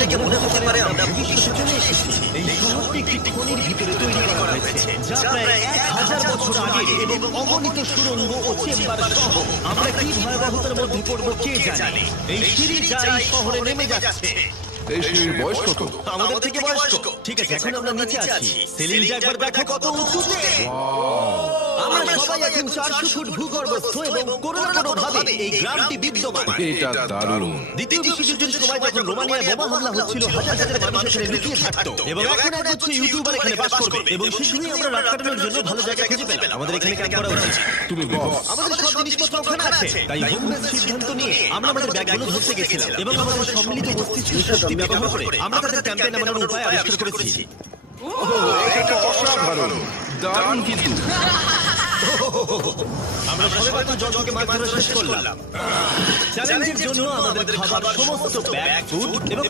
দেখে মনে হতে পারে আমরা ভবিষ্যতে চলে এসেছি। এই শহরটি একটি খনির ভিতরে তৈরি করা হয়েছে, যা প্রায় 1000 বছর আগে এবং অগণিত সুড়ঙ্গ ও চেম্বার সহ। আমরা কি ভয়াবহতার মধ্যে পড়বো কে জানে। এই সিঁড়ি যা এই শহরে নেমে যাচ্ছে এই সিঁড়ির বয়স কত? আমাদের থেকে বয়স্ক। ঠিক আছে, এখন আমরা নিচে আছি। সিলিংটা একবার দেখো কত উঁচুতে। আমরা সবাই এখন 400 ফুট ভূগর্ভস্থ এবং কোনো না কোনো ভাবে এই গ্রামটি বিদ্যমান। এটা দারুণ। দ্বিতীয় বিশ্বযুদ্ধের সময় যখন রোমানিয়ায় বোমা হামলা হচ্ছিল, হাজার হাজার মানুষ এখানে লুকিয়ে থাকতো। এবং এখন এক হচ্ছে ইউটিউবার এখানে বাস করবে। এবং শীঘ্রই আমরা রাত কাটানোর জন্য ভালো জায়গা খুঁজে পেলাম। আমাদের এখানে ক্যাম্প করা উচিত। তুমি বস। আমাদের সব জিনিসপত্র ওখানে আছে। তাই হোমলেস সিদ্ধান্ত নিয়ে আমরা আমাদের ব্যাগগুলো ধরতে গেছিলাম এবং আমাদের সম্মিলিত মস্তিষ্ক শক্তি ব্যবহার করে আমরা তাদের ক্যাম্পে নামানোর উপায় আবিষ্কার করেছি। এটা অসাধারণ, দারুণ কিন্তু। আমরা সবেমাত্র জলকে মাছ ধরা শেষ করলাম। চ্যালেঞ্জের জন্য আমাদের খাবার সমস্ত ব্যাগ, ফুড এবং